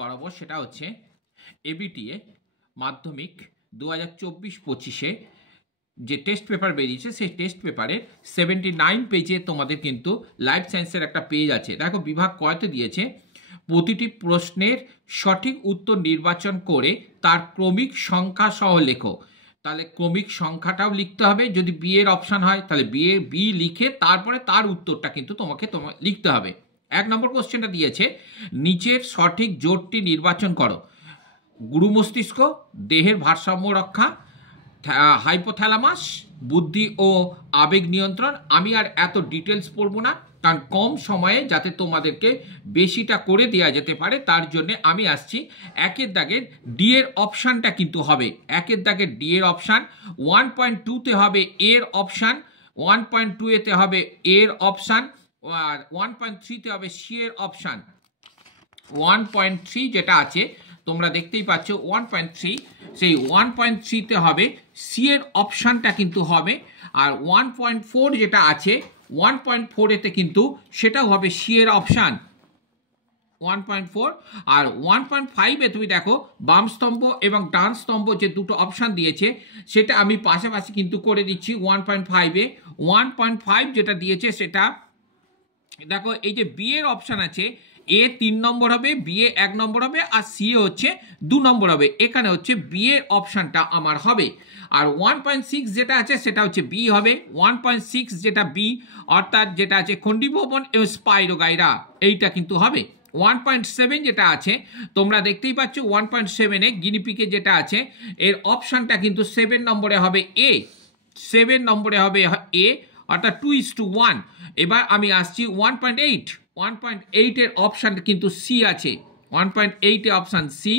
পড়াবো সেটা হচ্ছে এবিটিএ মাধ্যমিক 2024-25 যে টেস্ট পেপার বেরিয়েছে সেই টেস্ট পেপারের 79 পেজে তোমাদের কিন্তু লাইফ সায়েন্সের একটা পেজ আছে। দেখো বিভাগ কয়তে দিয়েছে, প্রতিটি প্রশ্নের সঠিক উত্তর নির্বাচন করে তার ক্রমিক সংখ্যা সহ লেখো। তাহলে ক্রমিক সংখ্যাটাও লিখতে হবে, যদি বি এর অপশান হয় তাহলে বি লিখে তারপরে তার উত্তরটা কিন্তু তোমাকে লিখতে হবে। 1 নম্বর কোশ্চেনটা দিয়েছে, নিচের সঠিক জোটটি নির্বাচন করো। গুরু মস্তিষ্ক, দেহের ভারসাম্য রক্ষা, হাইপোথ্যালামাস, বুদ্ধি ও আবেগ নিয়ন্ত্রণ। আমি আর এত ডিটেলস পড়বো না, কারণ কম সময়ে যাতে তোমাদেরকে বেশিটা করে দেওয়া যেতে পারে তার জন্য আমি আসছি। 1 দাগের ডি এর অপশানটা কিন্তু হবে, 1 দাগের ডি এর অপশান। 1.2-তে হবে এর অপশান, 1.2-এতে হবে এর অপশান, আর 1.3-তে হবে সি এর অপশান। 1.3 যেটা আছে তোমরা দেখতেই পাচ্ছ 1.3, সেই 1.3-তে হবে সি এর অপশানটা কিন্তু হবে। আর 1.4 যেটা আছে 1.4-এতে কিন্তু সেটাও হবে সি এর অপশান 1.4। আর 1.5-এ তুমি দেখো বাম স্তম্ভ এবং ডান স্তম্ভ যে দুটো অপশান দিয়েছে সেটা আমি পাশাপাশি কিন্তু করে দিচ্ছি। 1.5-এ 1.5 যেটা দিয়েছে সেটা দেখো, এই যে বি এর অপশান আছে, এ 3 নম্বর হবে, বি এ 1 নম্বর হবে, আর সি এ হচ্ছে 2 নম্বর হবে। এখানে হচ্ছে বি এর অপশানটা আমার হবে। আর 1.6 যেটা আছে সেটা হচ্ছে বি হবে। 1.6 যেটা বি, অর্থাৎ যেটা আছে খন্ডিভবন এবং স্পাইরোগাইরা, এইটা কিন্তু হবে। 1.7 যেটা আছে তোমরা দেখতেই পাচ্ছ 1.7-এ গিনিপিকে যেটা আছে এর অপশানটা কিন্তু 7 নম্বরে হবে এ, 7 নম্বরে হবে এ, অর্থাৎ 2:1। এবার আমি আসছি 1.8, 1.8-এর অপশান কিন্তু সি আছে, 1.8-এ অপশান সি।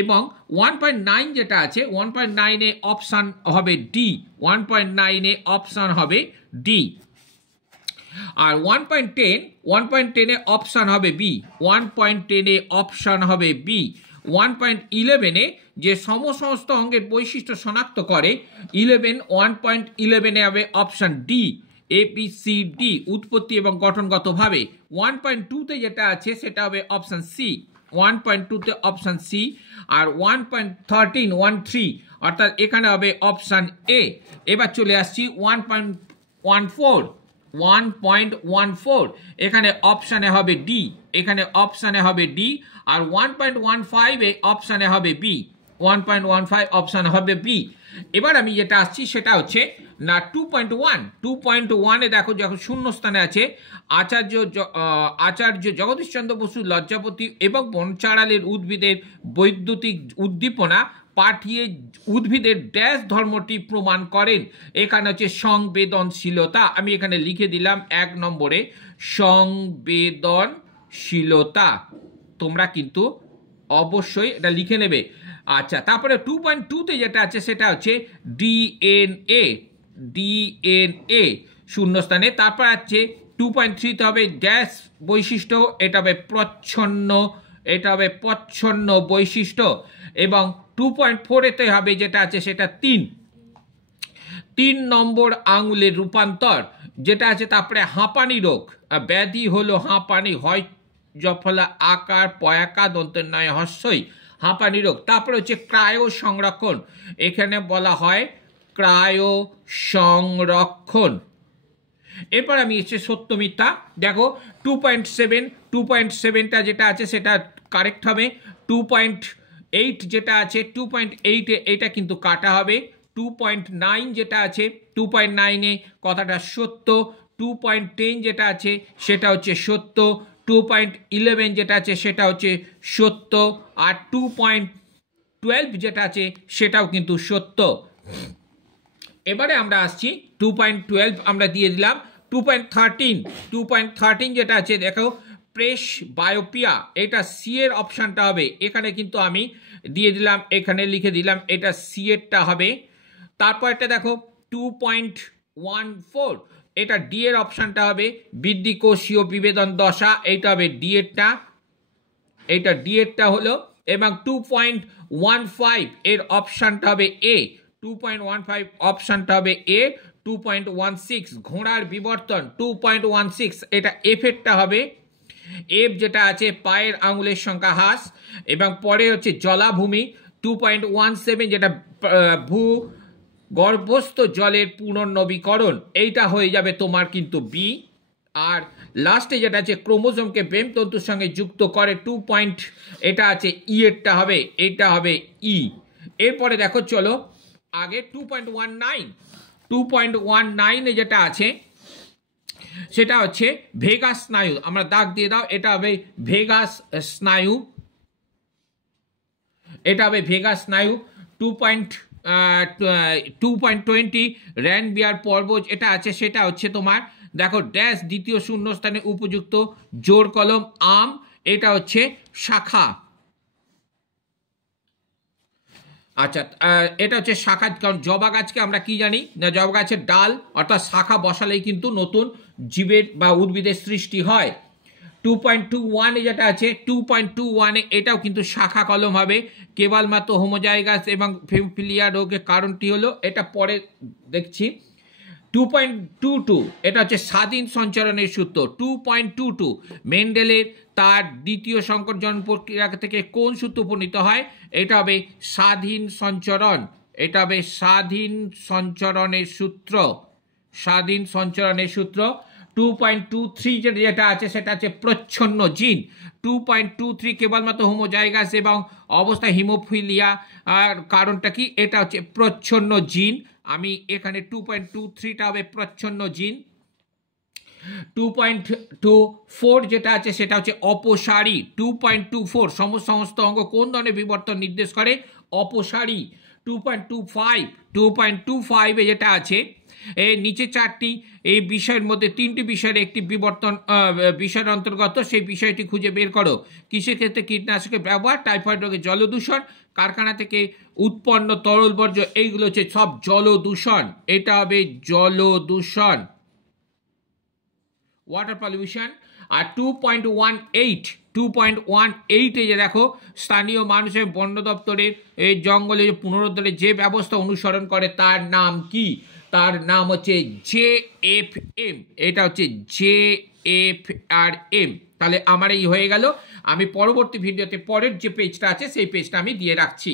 এবং 1.9 যেটা আছে 1.9-এ অপশান হবে ডি, 1.9-এ অপশান হবে ডি। আর 1.10-এ অপশান হবে বি, 1.10-এ অপশান হবে বি। 1.11-এ যে সমস্ত অঙ্গের বৈশিষ্ট্য শনাক্ত করে 1.11-এ হবে option D, A B C D, উৎপত্তি এবং গঠনগতভাবে। 1.2-তে যেটা আছে সেটা হবে অপশান সি, 1.2-তে অপশান সি। আর 1.13 অর্থাৎ এখানে হবে অপশান এ। এবার চলে আসছি 1.14, এখানে অপশানে হবে ডি, এখানে অপশানে হবে ডি। আর 1.15-এ অপশানে হবে বি, 1.15 অপশান হবে বি। এবার আমি যেটা আসছি সেটা হচ্ছে না 2.1-এ দেখো যখন শূন্যস্থানে আছে আচার্য জগদীশচন্দ্র বসু লজ্জাপতি এবং বনচাঁড়ালের উদ্ভিদের বৈদ্যুতিক উদ্দীপনা পাঠিয়ে উদ্ভিদের ড্যাশ ধর্মটি প্রমাণ করেন। এখানে হচ্ছে সংবেদনশীলতা, আমি এখানে লিখে দিলাম 1 নম্বরে সংবেদনশীলতা, তোমরা কিন্তু অবশ্যই এটা লিখে নেবে। আচ্ছা, তারপরে 2.2-তে যেটা আছে সেটা হচ্ছে ডিএনএ শূন্যস্থানে। তারপর আছে 2.3-তে হবে গ্যাস বৈশিষ্ট্য, এটা হবে প্রচ্ছন্ন বৈশিষ্ট্য। এবং 2.4-এতে হবে যেটা আছে সেটা 3 নম্বর আঙুলের রূপান্তর যেটা আছে। তারপরে হাঁপানি রোগ, ব্যাধি হলো হাঁপানি, হয় জফলা আকার পয়াকা দন্তের নয় হস্যই, হাঁপানি রোগ। তারপরে হচ্ছে ক্রায়ো সংরক্ষণ, এখানে বলা হয় ক্রায়ো সংরক্ষণ। এরপর আমি এসে সত্য মিথ্যা। দেখো 2.7টা যেটা আছে সেটা কারেক্ট হবে। 2.8 যেটা আছে 2.8-এ এটা কিন্তু কাটা হবে। 2.9 যেটা আছে 2.9-এ কথাটা সত্য। 2.10 যেটা আছে সেটা হচ্ছে সত্য। 2.11 যেটা আছে সেটা হচ্ছে সত্য। আর 2.12 যেটা আছে সেটাও কিন্তু সত্য। এবারে আমরা আসছি 2.12 আমরা দিয়ে দিলাম। 2.13 যেটা আছে দেখো প্রেস বায়োপিয়া, এটা সি এর অপশানটা হবে। এখানে কিন্তু আমি দিয়ে দিলাম, এখানে লিখে দিলাম এটা সি এরটা হবে। তারপর এটা দেখো 2.14, এটা ডি এর অপশানটা হবে বৃদ্ধি কোষীয় বিভেদন দশা, এইটা হবে ডি এরটা, এইটা ডি এরটা হলো। এবং 2.15 এর অপশানটা হবে এ, 2.15 অপশানটা হবে এ। 2.16 ঘোড়ার বিবর্তন 2.16, এটা এফ এরটা হবে। এফ যেটা আছে পায়ের আঙুলের সংখ্যা হ্রাস, এবং পরে হচ্ছে জলাভূমি 2.17 যেটা ভূ গর্ভস্থ জলের পুনর্নবীকরণ, এইটা হয়ে যাবে তোমার কিন্তু বি। আর লাস্টে যেটা আছে ক্রোমোজোমকে বেমতন্তুর সঙ্গে যুক্ত করে 2. এটা আছে ই এরটা হবে, এটা হবে ই। এরপরে দেখো চলো আগে 2.19 যেটা আছে সেটা হচ্ছে ভেগাস স্নায়ু। আমরা দাগ দিয়ে দাও, এটা হবে ভেগাস স্নায়ু, এটা হবে ভেগাস স্নায়ু। 2.20 র্যানবিয়ার পর্বত এটা আছে, সেটা হচ্ছে তোমার দেখো ড্যাশ দ্বিতীয় শূন্যস্থানে উপযুক্ত জোর কলম আম, এটা হচ্ছে শাখা। আচ্ছা, এটা হচ্ছে শাখা, কারণ জবা গাছকে আমরা কি জানি না, জবা গাছের ডাল অর্থাৎ শাখা বসালেই কিন্তু নতুন জীবের বা উদ্ভিদের সৃষ্টি হয়। 2.21 যেটা আছে 2.21 এটাও কিন্তু শাখা কলম হবে, কেবলমাত্র হোমোজাইগাস এবং হেমোফিলিয়া রোগের কারণটি হলো, এটা পরে দেখছি। 2.22 এটা হচ্ছে স্বাধীন সঞ্চরণের সূত্র। 2.22 মেন্ডেলের তার দ্বিতীয় সংকরজন প্রক্রিয়া থেকে কোন সূত্র উপনীত হয়, এটা হবে স্বাধীন সঞ্চরণ, এটা হবে স্বাধীন সঞ্চরণের সূত্র, স্বাধীন সঞ্চরণের সূত্র। 2.23 যেটা আছে সেটা আছে প্রচ্ছন্ন জিন। 2.23 কেবলমাত্র হোমোজাইগাস এবং অবস্থা হিমোফিলিয়া, আর কারণটা কি, এটা হচ্ছে প্রচ্ছন্ন জিন। আমি এখানে 2.23টা হবে প্রচ্ছন্ন জিন। 2.24 যেটা আছে সেটা হচ্ছে অপসারী। 2.24 সমস্ত অঙ্গ কোন ধরনের বিবর্তন নির্দেশ করে, অপসারী। 2.25 যেটা আছে এই নিচে চারটি এই বিষয়ের মধ্যে তিনটি বিষয়ের একটি বিবর্তন বিষয়ের অন্তর্গত, সেই বিষয়টি খুঁজে বের করো। কৃষির ক্ষেত্রে কীটনাশকের ব্যবহার, টাইফয়েড রোগে জলদূষণ, কারখানা থেকে উৎপন্ন তরল বর্জ্য, এইগুলো হচ্ছে সব জলদূষণ, এটা হবে জলদূষণ, ওয়াটার পলিউশন। আর 2.18 যে দেখো স্থানীয় মানুষের বন দপ্তরের এই জঙ্গলে পুনরুদ্ধারের যে ব্যবস্থা অনুসরণ করে তার নাম কি, তার নাম হচ্ছে JFM, এটা হচ্ছে JFRM। তাহলে আমার এই হয়ে গেল। আমি পরবর্তী ভিডিওতে পরের যে পেজটা আছে সেই পেজটা আমি দিয়ে রাখছি।